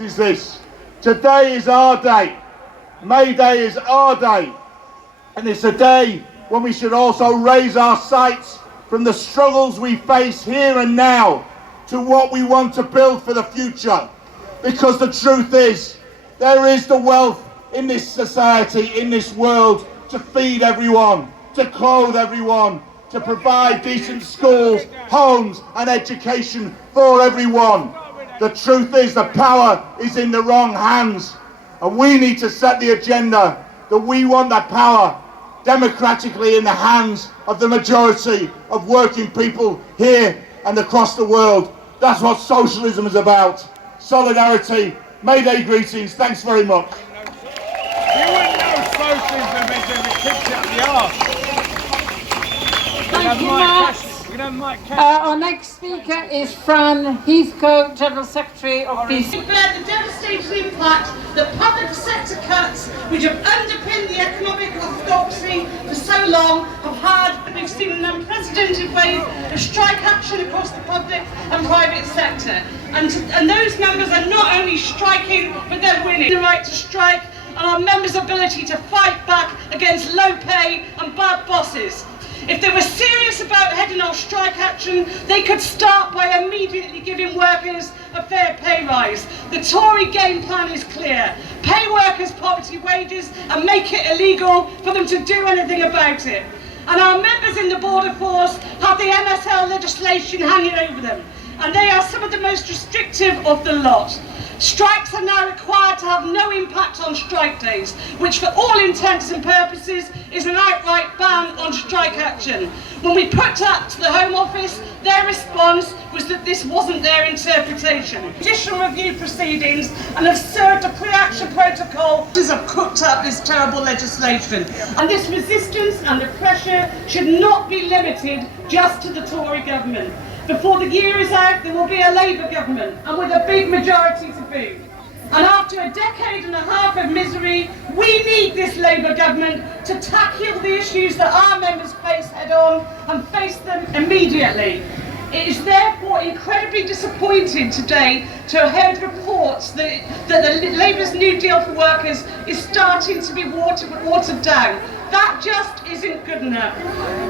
is this. Today is our day. May Day is our day. And it's a day when we should also raise our sights from the struggles we face here and now to what we want to build for the future. Because the truth is, there is the wealth in this society, in this world, to feed everyone, to clothe everyone, to provide decent schools, homes and education for everyone. The truth is, the power is in the wrong hands, and we need to set the agenda that we want that power democratically in the hands of the majority of working people here and across the world. That's what socialism is about. Solidarity. May Day greetings. Thanks very much. You wouldn't know socialism is if it kicks you up the arse. Thank you, Matt. Our next speaker is Fran Heathcote, General Secretary of BC. We bear the devastating impact that public sector cuts, which have underpinned the economic orthodoxy for so long, have had. We've seen an unprecedented wave of strike action across the public and private sector. And those members are not only striking, but they're winning. The right to strike and our members' ability to fight back against low pay and bad bosses. If they were serious about heading off strike action, they could start by immediately giving workers a fair pay rise. The Tory game plan is clear. Pay workers poverty wages and make it illegal for them to do anything about it. And our members in the border force have the MSL legislation hanging over them, and they are some of the most restrictive of the lot. Strikes are now required to have no impact on strike days, which for all intents and purposes is an outright ban on strike action. When we put that to the Home Office, their response was that this wasn't their interpretation. Judicial review proceedings and have served a pre-action protocol have cooked up this terrible legislation. And this resistance and the pressure should not be limited just to the Tory government. Before the year is out, there will be a Labour government, and with a big majority to boot. And after a decade and a half of misery, we need this Labour government to tackle the issues that our members face head on and face them immediately. It is therefore incredibly disappointing today to have heard reports that Labour's New Deal for Workers is starting to be watered down. That just isn't good enough.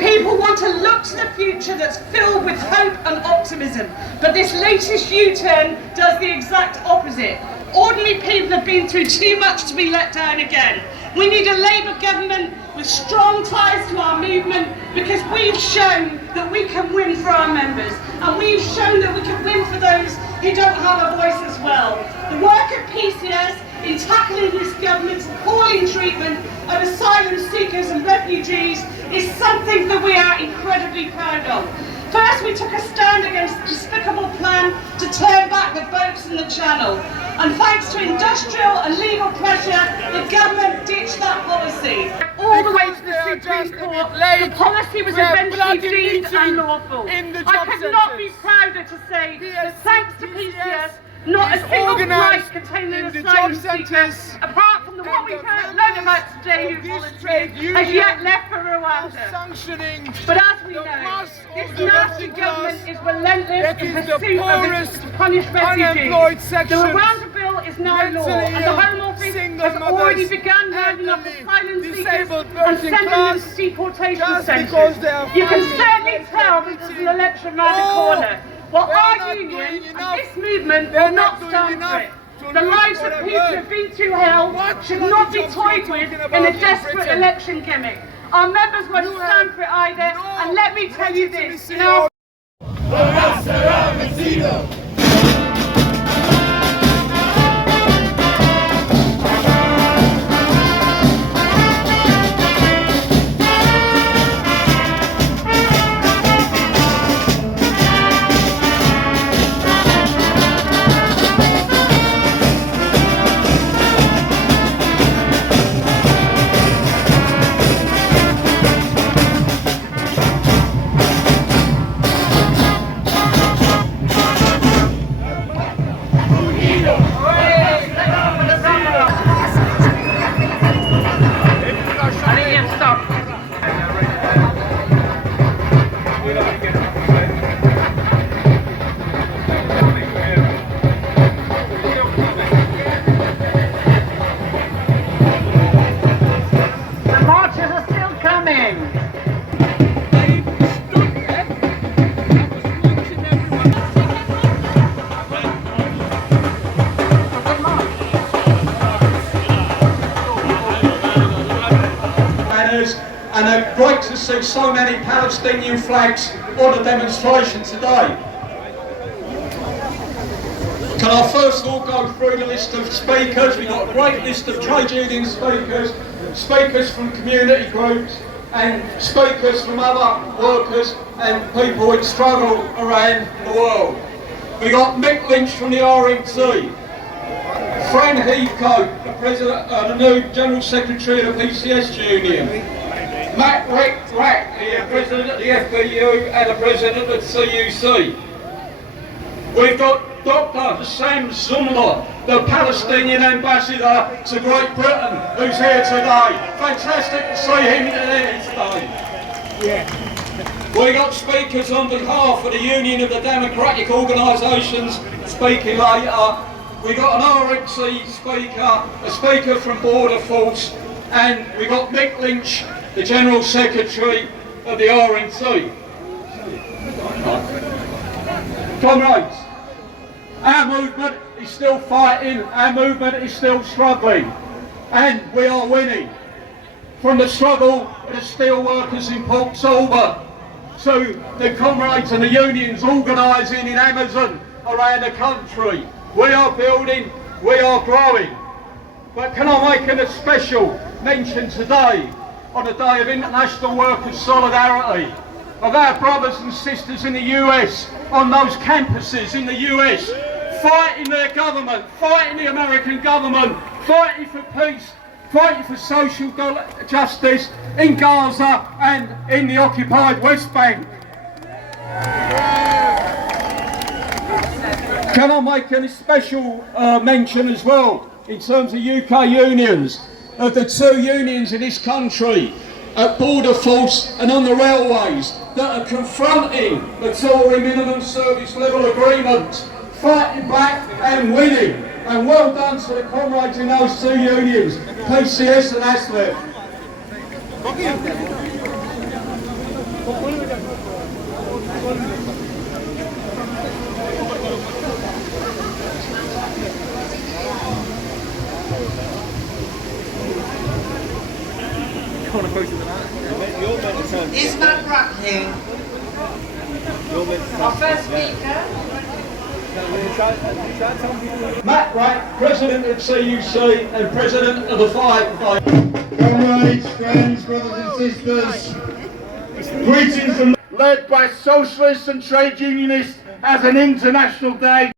People want to look to the future that's filled with hope and optimism, but this latest U-turn does the exact opposite. Ordinary people have been through too much to be let down again. We need a Labour government with strong ties to our movement, because we've shown that we can win for our members, and we've shown that we can win for those who don't have a voice as well. The work of PCS in tackling this government's appalling treatment of asylum seekers and refugees is something that we are incredibly proud of. First, we took a stand against the despicable plan to turn back the boats in the Channel. And thanks to industrial and legal pressure, the government ditched that policy. All the way to the Supreme Court, the policy was eventually deemed unlawful. I could not be prouder to say that thanks to PCS, not a single flight containing asylum seekers, apart from the one we've heard learned about today who volunteered, has yet left for Rwanda. But as we know, this nasty government is relentless in pursuit of to punish refugees. The Rwanda bill is now law, and the Home Office has already begun rounding up asylum seekers and sending them to deportation centres. You can certainly tell this is an election round the corner. Well, our union and this movement will not stand for it. The lives of people who have been through hell should not be toyed with in a desperate election gimmick. Our members won't stand for it either, and let me tell you this, you know... and great to see so many Palestinian flags on the demonstration today. Can I first of all go through the list of speakers? We've got a great list of trade union speakers, speakers from community groups, and speakers from other workers and people in struggle around the world. We got Mick Lynch from the RMT, Fran Heathcote, the president, the new General Secretary of the PCS Union, Matt Rack, the president of the FBU and the president of the CUC. We've got Dr. Sam Zumla, the Palestinian ambassador to Great Britain, who's here today. Fantastic to see him here today. We got speakers on behalf of the Union of the Democratic Organisations speaking later. We got an RMC speaker, a speaker from Border Force, and we got Mick Lynch, the General Secretary of the RMC. Comrades, our movement is still fighting, our movement is still struggling, and we are winning. From the struggle of the steel workers in Port Talbot to the comrades and the unions organising in Amazon around the country, we are building, we are growing. But can I make a special mention today, on the day of International Workers' Solidarity, of our brothers and sisters in the US, on those campuses in the US, fighting their government, fighting the American government, fighting for peace, fighting for social justice in Gaza and in the occupied West Bank. Can I make a special mention as well, in terms of UK unions, of the two unions in this country, at Border Force and on the railways, that are confronting the Tory minimum service level agreement, fighting back and winning. And well done to the comrades in those two unions, PCS and ASLEF. Is Matt Rack here? Our first speaker. Matt Rack, President of CUC and President of the Fight. Comrades, friends, brothers and sisters, greetings from led by socialists and trade unionists as an international day.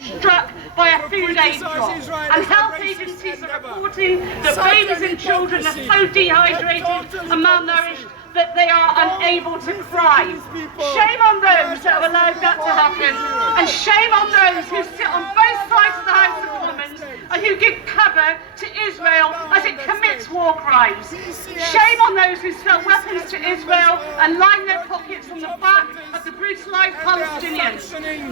Struck by a food aid drop, and health agencies are reporting that babies and children are so dehydrated and malnourished that they are unable to cry. Shame on those that have allowed that to happen, and shame on those who sit on both sides of the House of Commons and who give cover to Israel as it commits war crimes. Shame on those who sell weapons to Israel and line their pockets on the back of the brutalised Palestinians.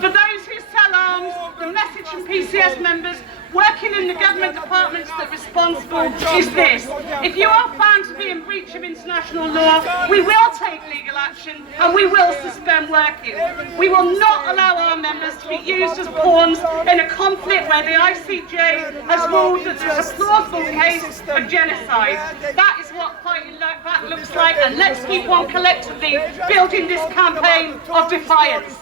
For those who sell arms, the message from PCS members working in the government departments that are responsible is this: if you are found to be in breach of international law, we will take legal action and we will suspend working. We will not allow our members to be used as pawns in a conflict where the ICJ has ruled that there's a plausible case of genocide. That is what fighting like that looks like, and let's keep on collectively building this campaign of defiance.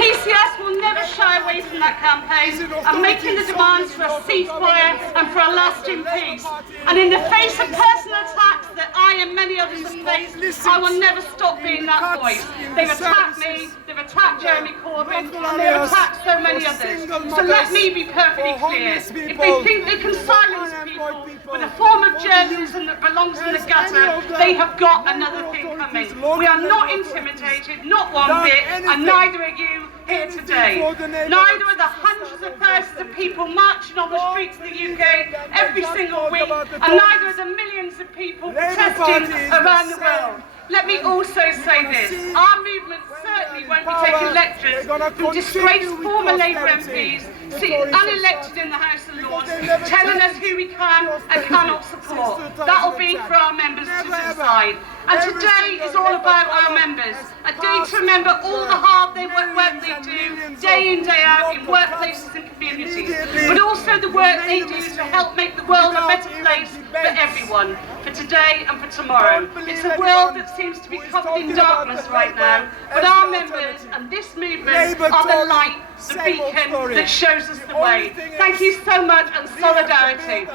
PCS will never shy away from that campaign and making the demands for a ceasefire and for a lasting peace. And in the face of personal attacks that I and many others have faced, I will never stop being that voice. They've attacked me, they've attacked Jeremy Corbyn, and they've attacked so many others. So let me be perfectly clear. If they think they can silence people with a form of journalism that belongs in the gutter, they have got another thing coming. We are not intimidated, not one bit, and neither are you here today. Neither are the hundreds of thousands of people marching on the streets of the UK every single week, and neither are the millions of people protesting around the world. Let me also say this: our movement certainly won't be taking lectures from disgraced former Labour MPs sitting unelected in the House of Lords, telling us who we can and cannot support. That'll be for our members to decide. And today is all about our members. A day to remember all the hard work they do, day in, day out, in workplaces and communities. But also the work they do to help make the world a better place for everyone, for today and for tomorrow. It's a world that seems to be covered in darkness right now, but our members and this movement are the light, the beacon that shows us the way. Thank you so much, and solidarity.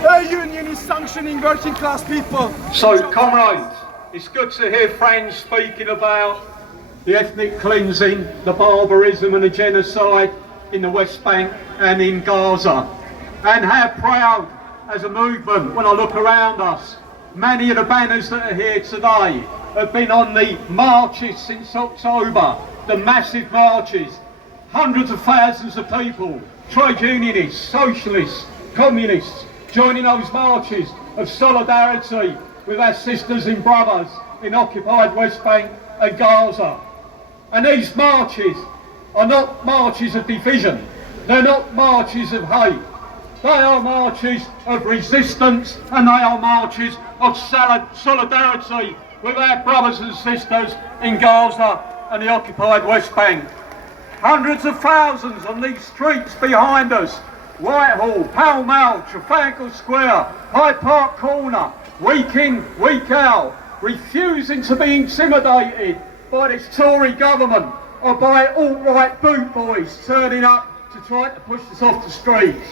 A union is sanctioning working class people. So, comrades, it's good to hear friends speaking about the ethnic cleansing, the barbarism and the genocide in the West Bank and in Gaza. And how proud as a movement, when I look around us, many of the banners that are here today have been on the marches since October, the massive marches. Hundreds of thousands of people, trade unionists, socialists, communists, joining those marches of solidarity with our sisters and brothers in occupied West Bank and Gaza. And these marches are not marches of division, they're not marches of hate, they are marches of resistance, and they are marches of solidarity with our brothers and sisters in Gaza and the occupied West Bank. Hundreds of thousands on these streets behind us, Whitehall, Pall Mall, Trafalgar Square, Hyde Park Corner, week in, week out, refusing to be intimidated by this Tory government or by alt-right boot boys turning up to try to push us off the streets.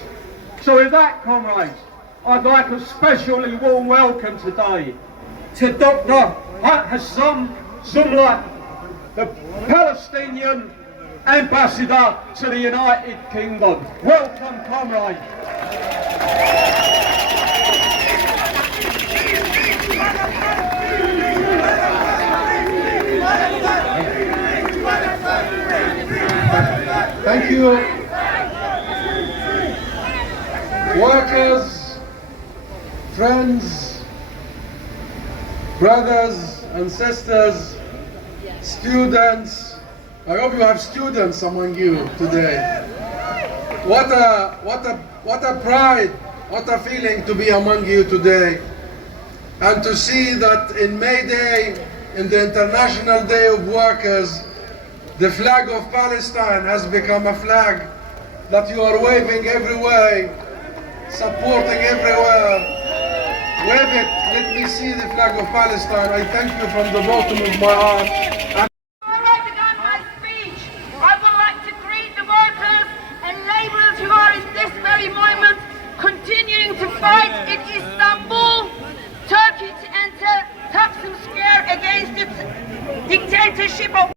So with that, comrades, I'd like a specially warm welcome today to Dr. Hassan Zumla, the Palestinian Ambassador to the United Kingdom. Welcome, comrade. Thank you. Workers, friends, brothers and sisters, students. I hope you have students among you today. What a pride, what a feeling to be among you today. And to see that in May Day, in the International Day of Workers, the flag of Palestine has become a flag that you are waving everywhere, supporting everywhere. Wave it, let me see the flag of Palestine. I thank you from the bottom of my heart. Continuing to fight in Istanbul, Turkey to enter Taksim Square against its dictatorship of